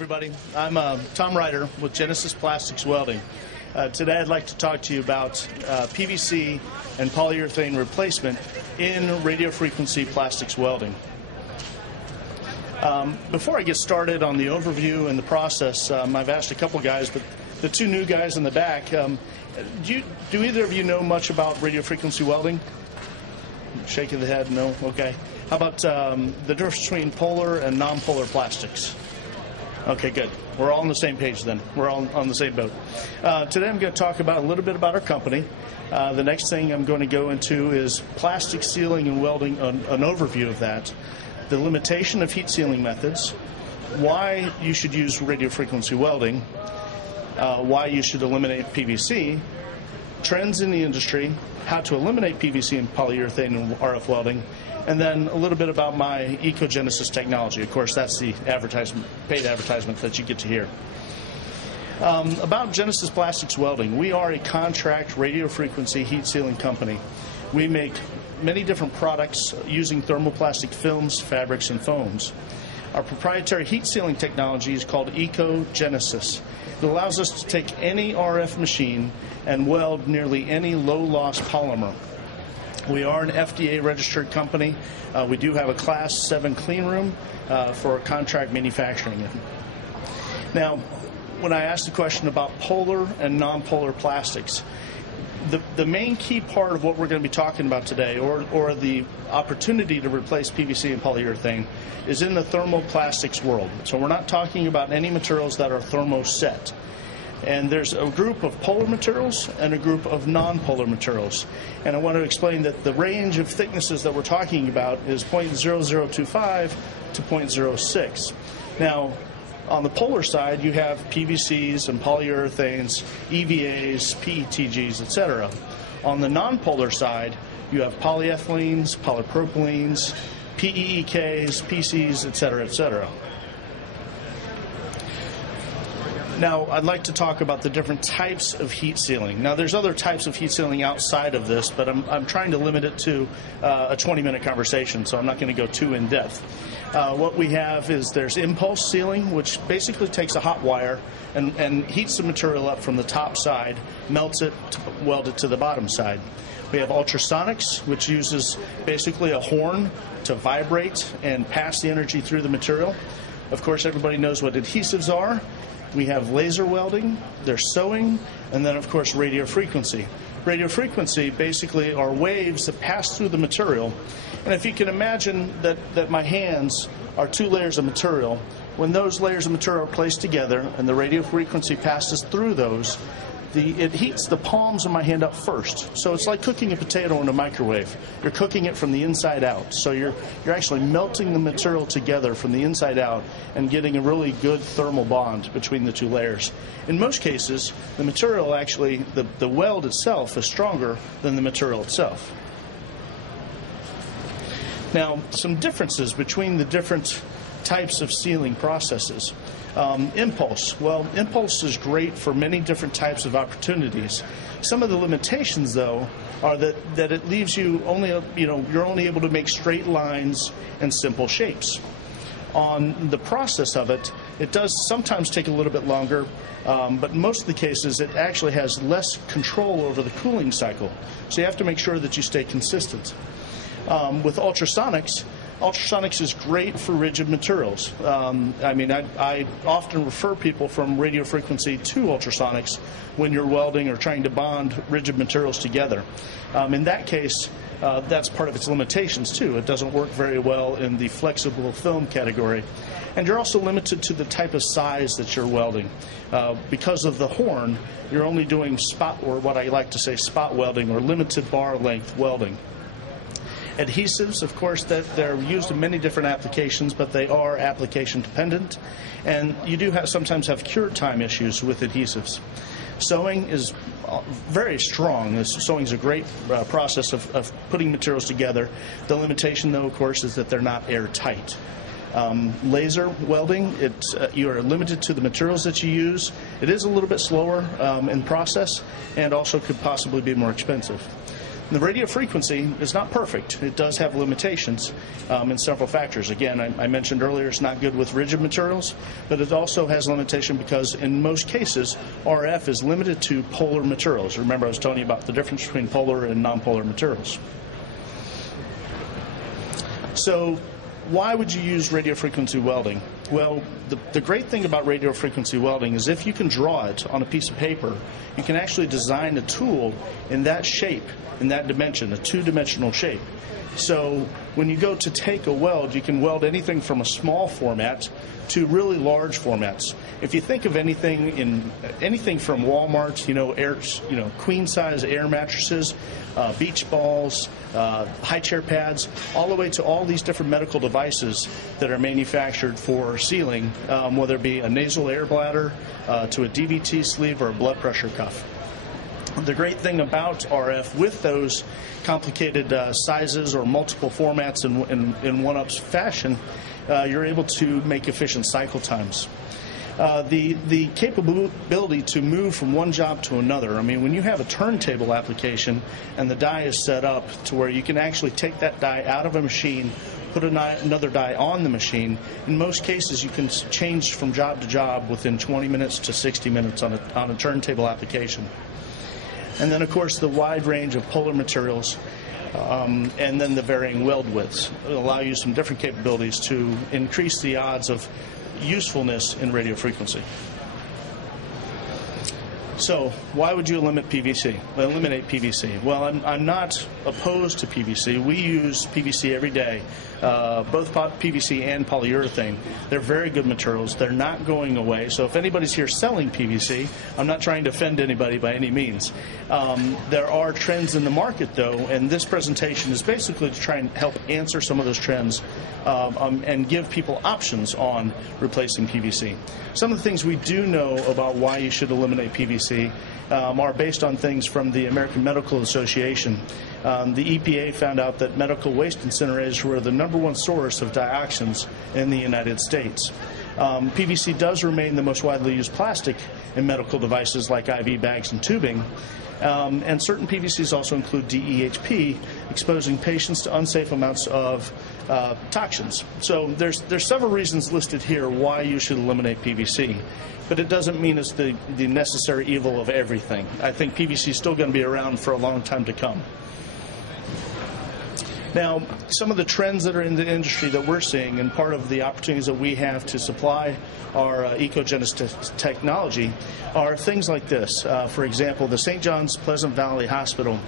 everybody. I'm Tom Ryder with Genesis Plastics Welding. Today I'd like to talk to you about PVC and polyurethane replacement in radio frequency plastics welding. Before I get started on the overview and the process, I've asked a couple guys, but the two new guys in the back, do either of you know much about radio frequency welding? Shaking the head, no? Okay. How about the difference between polar and non-polar plastics? Okay, good. We're all on the same page then. We're all on the same boat. Today I'm going to talk about a little bit about our company. The next thing I'm going to go into is plastic sealing and welding, an overview of that, the limitation of heat sealing methods, why you should use radio frequency welding, why you should eliminate PVC, trends in the industry, how to eliminate PVC and polyurethane and RF welding, and then a little bit about my EcoGenesis technology. Of course, that's the paid advertisement that you get to hear. About Genesis Plastics Welding, we are a contract radio frequency heat sealing company. We make many different products using thermoplastic films, fabrics, and foams. Our proprietary heat sealing technology is called EcoGenesis. It allows us to take any RF machine and weld nearly any low-loss polymer. We are an FDA-registered company. We do have a Class 7 clean room for contract manufacturing. Now, when I asked the question about polar and non-polar plastics, the main key part of what we're going to be talking about today, or the opportunity to replace PVC and polyurethane, is in the thermoplastics world. So we're not talking about any materials that are thermoset. And there's a group of polar materials and a group of non-polar materials. And I want to explain that the range of thicknesses that we're talking about is 0.0025 to 0.06. Now, on the polar side, you have PVCs and polyurethanes, EVAs, PETGs, etc. On the non-polar side, you have polyethylenes, polypropylenes, PEEKs, PCs, etc., etc. Now, I'd like to talk about the different types of heat sealing. Now, there's other types of heat sealing outside of this, but I'm trying to limit it to a 20-minute conversation, so I'm not going to go too in-depth. What we have is there's impulse sealing, which basically takes a hot wire and heats the material up from the top side, melts it, to weld it to the bottom side. We have ultrasonics, which uses basically a horn to vibrate and pass the energy through the material. Of course, everybody knows what adhesives are. We have laser welding, there's sewing, and then, of course, radio frequency. Radio frequency basically are waves that pass through the material. And if you can imagine that my hands are two layers of material, when those layers of material are placed together and the radio frequency passes through those, it heats the palms of my hand up first. So it's like cooking a potato in a microwave. You're cooking it from the inside out. So you're actually melting the material together from the inside out and getting a really good thermal bond between the two layers. In most cases, the material actually, the weld itself is stronger than the material itself. Now, some differences between the different types of sealing processes. Impulse. Well, impulse is great for many different types of opportunities. Some of the limitations, though, are that it leaves you only, you're only able to make straight lines and simple shapes. On the process of it, it does sometimes take a little bit longer, but in most of the cases, it actually has less control over the cooling cycle. So you have to make sure that you stay consistent. With ultrasonics is great for rigid materials. I often refer people from radio frequency to ultrasonics when you're welding or trying to bond rigid materials together. In that case, that's part of its limitations too. It doesn't work very well in the flexible film category. And you're also limited to the type of size that you're welding. Because of the horn, you're only doing spot, or what I like to say, spot welding or limited bar length welding. Adhesives, of course, that they're used in many different applications, but they are application dependent, and you do sometimes have cure time issues with adhesives. Sewing is very strong. Sewing is a great process of putting materials together. The limitation, though, of course, is that they're not airtight. Laser welding, you are limited to the materials that you use. It is a little bit slower in process and also could possibly be more expensive. The radio frequency is not perfect. It does have limitations in several factors. Again, I mentioned earlier it's not good with rigid materials, but it also has limitation because in most cases RF is limited to polar materials. Remember, I was telling you about the difference between polar and nonpolar materials. So why would you use radio frequency welding? Well, the great thing about radio frequency welding is if you can draw it on a piece of paper, you can actually design a tool in that shape, in that dimension, a two-dimensional shape. So when you go to take a weld, you can weld anything from a small format to really large formats. If you think of anything from Walmart, queen size air mattresses, beach balls, high chair pads, all the way to all these different medical devices that are manufactured for sealing, whether it be a nasal air bladder, to a DVT sleeve or a blood pressure cuff. The great thing about RF with those complicated sizes or multiple formats in one-up fashion, you're able to make efficient cycle times. The capability to move from one job to another. I mean, when you have a turntable application and the die is set up to where you can actually take that die out of a machine, put another die on the machine, in most cases you can change from job to job within 20 minutes to 60 minutes on a turntable application. And then, of course, the wide range of polar materials, and then the varying weld widths allow you some different capabilities to increase the odds of usefulness in radio frequency. So why would you eliminate PVC? Well, I'm not opposed to PVC. We use PVC every day, both PVC and polyurethane. They're very good materials. They're not going away. So if anybody's here selling PVC, I'm not trying to offend anybody by any means. There are trends in the market, though, and this presentation is basically to try and help answer some of those trends and give people options on replacing PVC. Some of the things we do know about why you should eliminate PVC are based on things from the American Medical Association. The EPA found out that medical waste incinerators were the #1 source of dioxins in the United States. PVC does remain the most widely used plastic in medical devices like IV bags and tubing. And certain PVCs also include DEHP, exposing patients to unsafe amounts of toxins. So there's several reasons listed here why you should eliminate PVC, but it doesn't mean it's the necessary evil of everything. I think PVC is still going to be around for a long time to come. Now, some of the trends that are in the industry that we're seeing, and part of the opportunities that we have to supply our EcoGenesis technology, are things like this. For example, the St. John's Pleasant Valley Hospital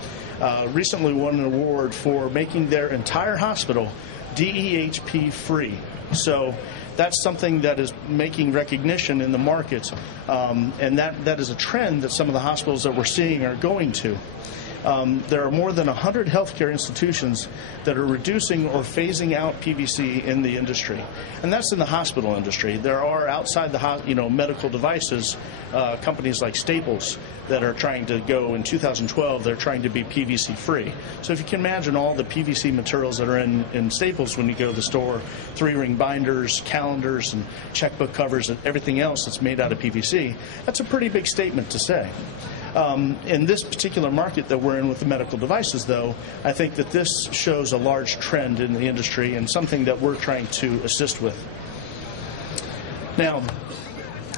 recently won an award for making their entire hospital DEHP free. So that's something that is making recognition in the market, and that is a trend that some of the hospitals that we're seeing are going to. There are more than 100 healthcare institutions that are reducing or phasing out PVC in the industry, and that's in the hospital industry. There are outside the medical devices companies like Staples that are trying to go in 2012. They're trying to be PVC free. So if you can imagine all the PVC materials that are in Staples when you go to the store, 3-ring binders, calendars, and checkbook covers, and everything else that's made out of PVC, that's a pretty big statement to say. In this particular market that we're in with the medical devices, though, I think that this shows a large trend in the industry and something that we're trying to assist with. Now,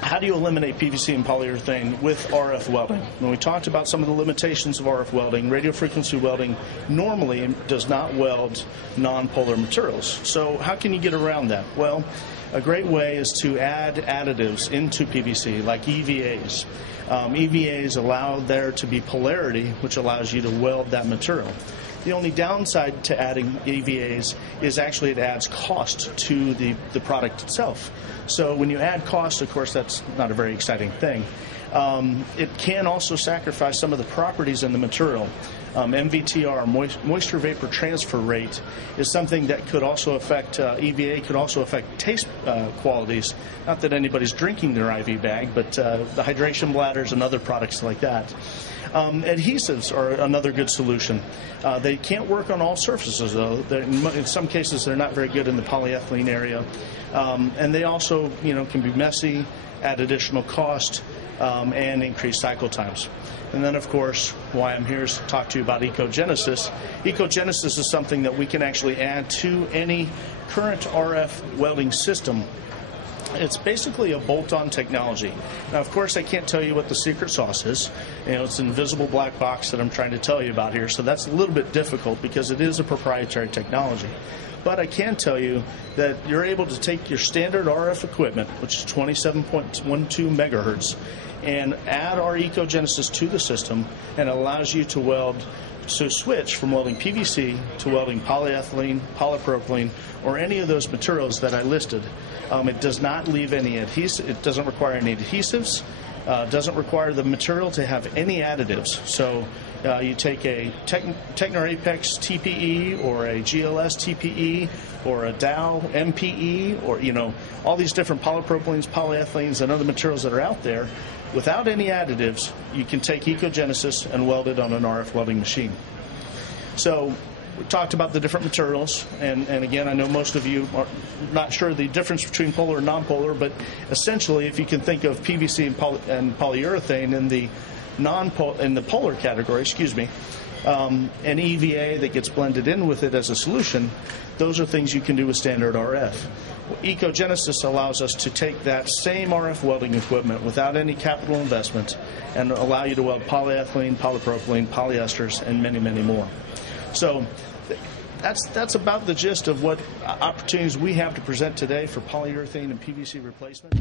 how do you eliminate PVC and polyurethane with RF welding? When we talked about some of the limitations of RF welding, radio frequency welding normally does not weld nonpolar materials. So how can you get around that? Well, a great way is to add additives into PVC, like EVAs. EVAs allow there to be polarity, which allows you to weld that material. The only downside to adding EVAs is actually it adds cost to the product itself. So when you add cost, of course, that's not a very exciting thing. It can also sacrifice some of the properties in the material. MVTR, moisture vapor transfer rate, is something that could also affect, EVA could also affect taste qualities. Not that anybody's drinking their IV bag, but the hydration bladders and other products like that. Adhesives are another good solution. They can't work on all surfaces, though. In some cases, they're not very good in the polyethylene area. And they also, can be messy, add additional cost, and increase cycle times. And then, of course, why I'm here is to talk to you about EcoGenesis. EcoGenesis is something that we can actually add to any current RF welding system. It's basically a bolt-on technology. Now, of course, I can't tell you what the secret sauce is. It's an invisible black box that I'm trying to tell you about here, so that's a little bit difficult because it is a proprietary technology. But I can tell you that you're able to take your standard RF equipment, which is 27.12 megahertz, and add our EcoGenesis to the system, and it allows you to switch from welding PVC to welding polyethylene, polypropylene, or any of those materials that I listed. It does not leave any adhesive. It doesn't require any adhesives. Doesn't require the material to have any additives. So you take a Technor Apex TPE or a GLS TPE or a Dow MPE or all these different polypropylenes, polyethylenes, and other materials that are out there. Without any additives, you can take EcoGenesis and weld it on an RF welding machine. So we talked about the different materials, and again, I know most of you are not sure the difference between polar and nonpolar, but essentially, if you can think of PVC and polyurethane in the polar category, an EVA that gets blended in with it as a solution, those are things you can do with standard RF. EcoGenesis allows us to take that same RF welding equipment without any capital investment and allow you to weld polyethylene, polypropylene, polyesters, and many, many more. So that's about the gist of what opportunities we have to present today for polyurethane and PVC replacement.